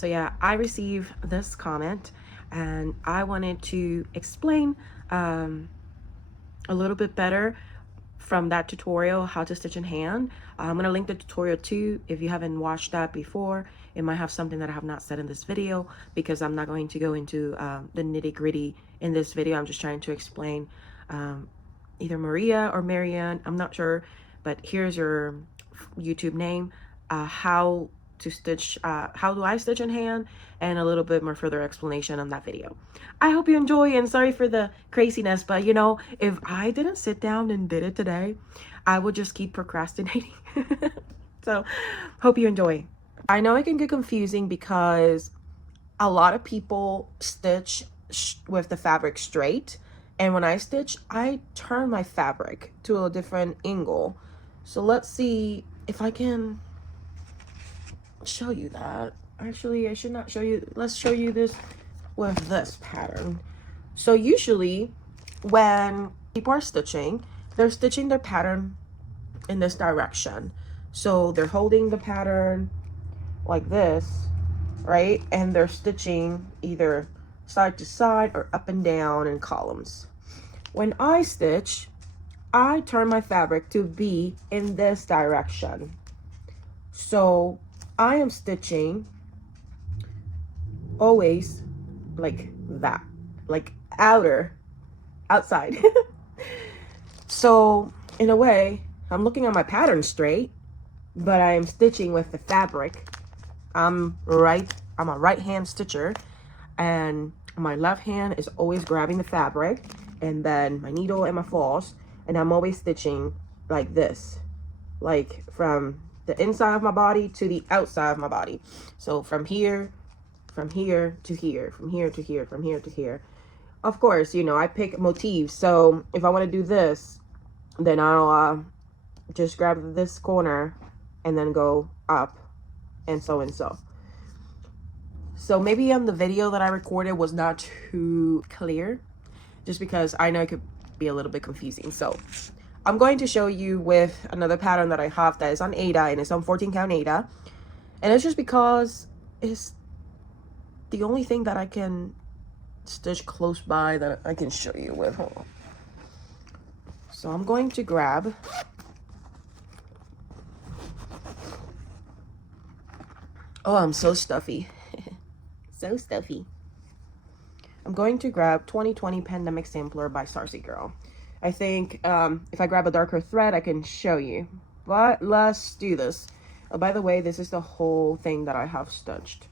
So yeah, I received this comment and I wanted to explain a little bit better from that tutorial, how to stitch in hand. I'm gonna link the tutorial too if you haven't watched that before. It might have something that I have not said in this video, because I'm not going to go into the nitty-gritty in this video. I'm just trying to explain either Maria or Marianne, I'm not sure, but here's your YouTube name, how to stitch, how do I stitch in hand, and a little bit more further explanation on that video. I hope you enjoy, and sorry for the craziness, but you know, if I didn't sit down and did it today, I would just keep procrastinating. So hope you enjoy. I know it can get confusing because a lot of people stitch with the fabric straight, and when I stitch, I turn my fabric to a different angle. So let's see if I can show you that. Actually, I should not show you. Let's show you this with this pattern. So usually when people are stitching, they're stitching their pattern in this direction. So they're holding the pattern like this, right? And they're stitching either side to side or up and down in columns. When I stitch, I turn my fabric to be in this direction. So I am stitching always like that, like outside. So in a way, I'm looking at my pattern straight, but I am stitching with the fabric. I'm a right hand stitcher, and my left hand is always grabbing the fabric, and then my needle and my floss, and I'm always stitching like this, like from the inside of my body to the outside of my body. So from here to here, from here to here, from here to here. Of course, you know, I pick motifs. So if I want to do this, then I'll just grab this corner and then go up, and so and so. So maybe the video that I recorded was not too clear, just because I know it could be a little bit confusing. So I'm going to show you with another pattern that I have that is on Aida, and it's on 14 count Aida. And it's just because it's the only thing that I can stitch close by that I can show you with. Hold on. So I'm going to grab I'm so stuffy. So stuffy. I'm going to grab 2020 Pandemic Sampler by Sarcy Girl. I think if I grab a darker thread, I can show you. But let's do this. Oh, by the way, this is the whole thing that I have stitched.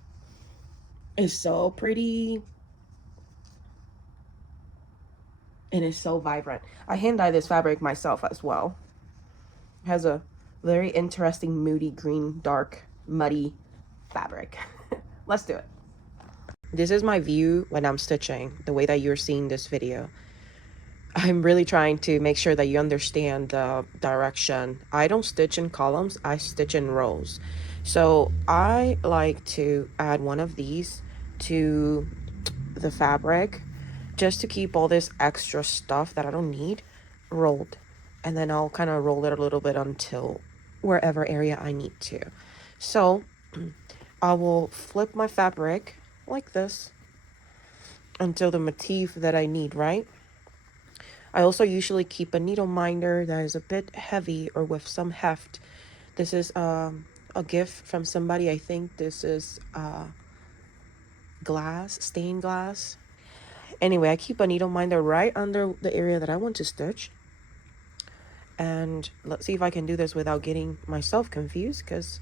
It's so pretty. And it's so vibrant. I hand dye this fabric myself as well. It has a very interesting, moody, green, dark, muddy fabric. Let's do it. This is my view when I'm stitching, the way that you're seeing this video. I'm really trying to make sure that you understand the direction. I don't stitch in columns, I stitch in rows. So I like to add one of these to the fabric just to keep all this extra stuff that I don't need rolled. And then I'll kind of roll it a little bit until wherever area I need to. So I will flip my fabric like this until the motif that I need, right? I also usually keep a needle minder that is a bit heavy or with some heft. This is a gift from somebody. I think this is glass, stained glass. Anyway, I keep a needle minder right under the area that I want to stitch. And let's see if I can do this without getting myself confused, because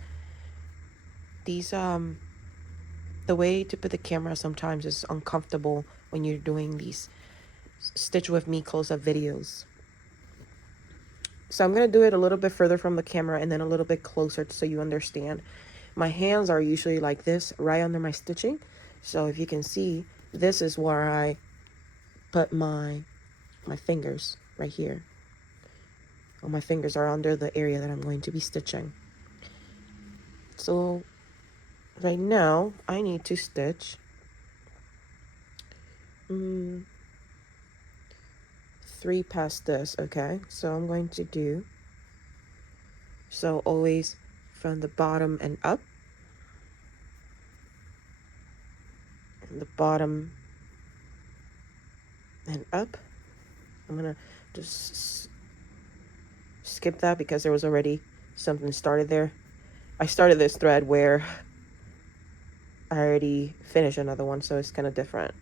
these the way to put the camera sometimes is uncomfortable when you're doing these stitch with me close-up videos. So I'm going to do it a little bit further from the camera and then a little bit closer so you understand. My hands are usually like this right under my stitching. So if you can see, this is where I put my fingers right here. Well, my fingers are under the area that I'm going to be stitching. So right now I need to stitch 3 past this. Okay, so I'm going to do, so always from the bottom and up, the bottom and up. I'm gonna just skip that because there was already something started there. I started this thread where I already finished another one, so it's kind of different.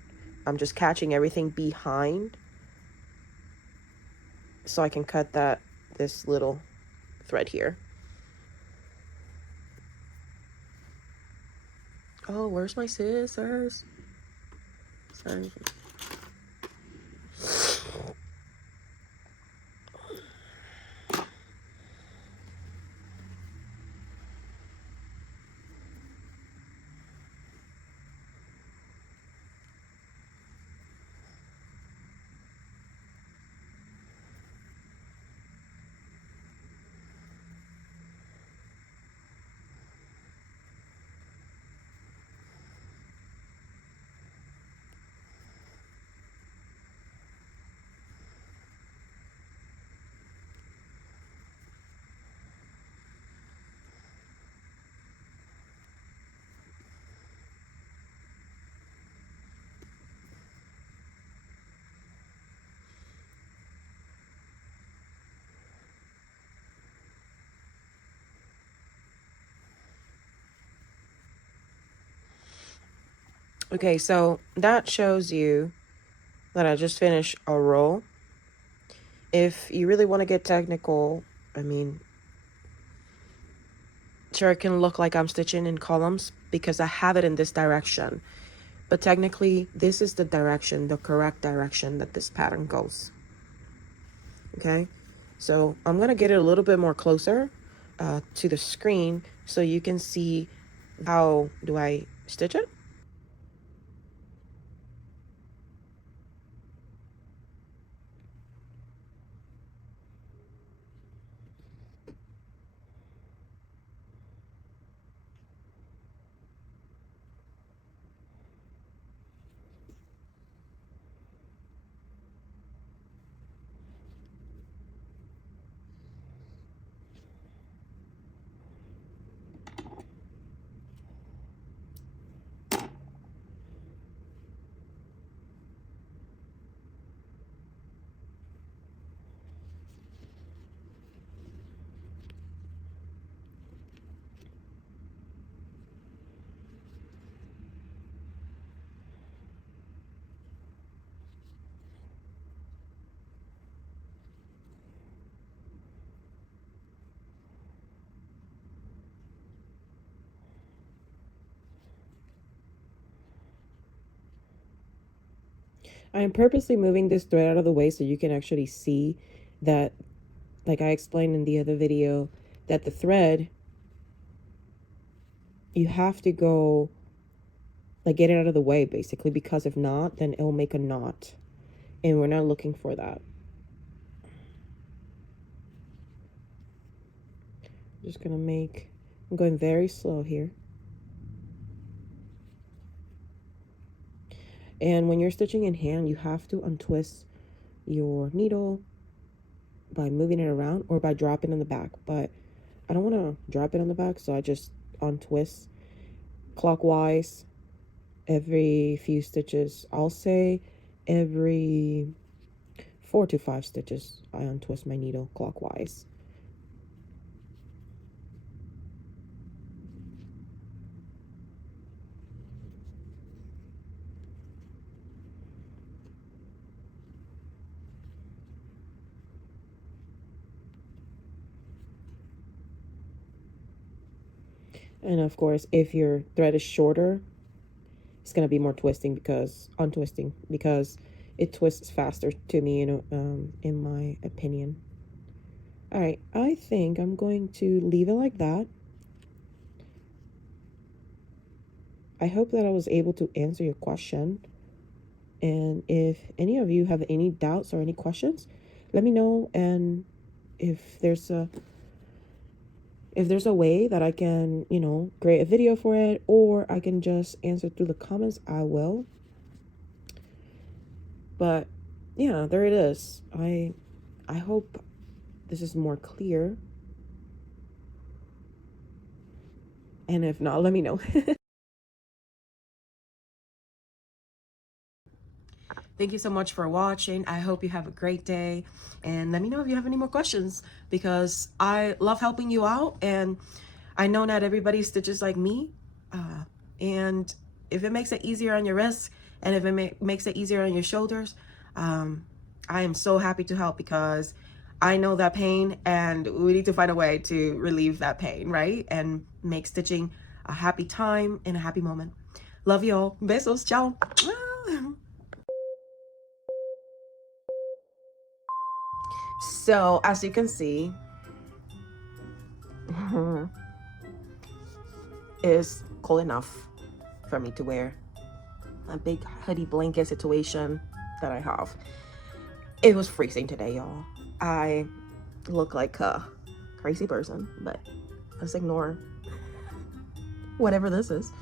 I'm just catching everything behind so I can cut this little thread here. Oh, where's my scissors? Sorry. Okay, so that shows you that I just finished a row. If you really want to get technical, I mean, sure, it can look like I'm stitching in columns because I have it in this direction. But technically, this is the direction, the correct direction that this pattern goes. Okay, so I'm going to get it a little bit more closer to the screen so you can see how do I stitch it. I am purposely moving this thread out of the way so you can actually see that, like I explained in the other video, that the thread, you have to go, like, get it out of the way basically, because if not, then it'll make a knot. And we're not looking for that. Just gonna make, I'm going very slow here. And when you're stitching in hand, you have to untwist your needle by moving it around or by dropping in the back. But I don't want to drop it on the back, so I just untwist clockwise every few stitches. I'll say every 4 to 5 stitches I untwist my needle clockwise. And of course, if your thread is shorter, it's going to be more untwisting because it twists faster to me, in my opinion. All right, I think I'm going to leave it like that. I hope that I was able to answer your question. And if any of you have any doubts or any questions, let me know. And if there's a way that I can, create a video for it, or I can just answer through the comments, I will. But yeah, there it is. I hope this is more clear. And if not, let me know. Thank you so much for watching. I hope you have a great day, and let me know if you have any more questions, because I love helping you out, and I know not everybody stitches like me. And if it makes it easier on your wrists, and if it makes it easier on your shoulders, I am so happy to help, because I know that pain, and we need to find a way to relieve that pain, right? And make stitching a happy time and a happy moment. Love you all. Besos. Ciao. So as you can see, it's cold enough for me to wear a big hoodie blanket situation that I have. It was freezing today, y'all. I look like a crazy person, but let's ignore whatever this is.